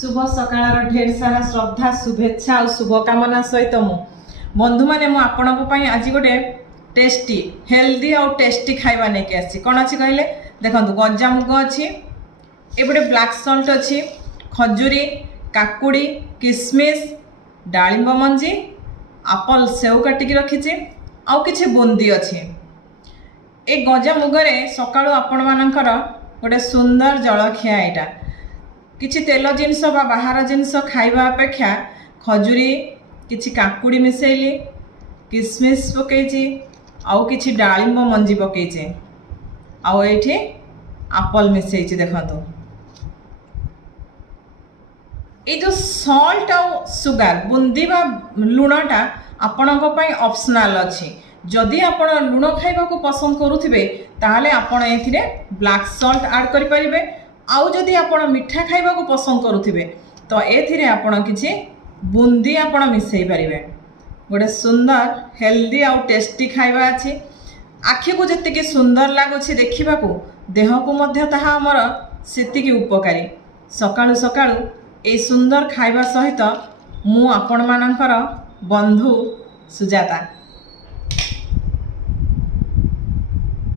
शुभ सकाळ ढेर सारा श्रद्धा शुभेच्छा और शुभकामना सहित बंधु मैंने मुझे आज गोटे टेस्टी हेल्दी और टेस्टी खाଇବା नहीं आसी कौन अच्छी कहले देखो गजामुग अच्छी एपटे ब्लैक सल्ट अच्छी खजूरी काकुड़ी किसमिश डालिंब मंजी आपल सेव काटिक रखी आउ किछि बुंदी अच्छी ए गजामुगरे सकाळु आपण मानकर गोटे सुंदर जलखिया यहाँ किछि तेल जिनस बाहर जिनस खाइबा अपेक्षा खजूरी किछि काकुड़ी मिसेली किसमिश पकईची आउ किछि डालिंब मंजी पकईचे आउ एठी आपल मिसेइची देखंतु ये जो सॉल्ट और सुगार बुंदी बा लुणटा आपणक पई ऑप्शनल अच्छी जदि आपण लुण खाइबा को पसंद करुथिबे ताहाले आपण एथिरे ब्लैक सॉल्ट ऐड करि परिबे आउ जदि आपण मिठा खाइबा को पसंद करुथिबे तो एथिरे आपण किछि बुंदी आपण मिसई परिबे गोटे सुंदर हेल्दी आउ टेस्टी खाइबा अछि आखि को जतिके सुंदर लागुछि देखिबा को देह को मध्य ताहा हमर सेतिके उपकारी सकाळु सकाळु ए सुंदर खाइबा सहित मु आपण मानकर बंधु सुजाता।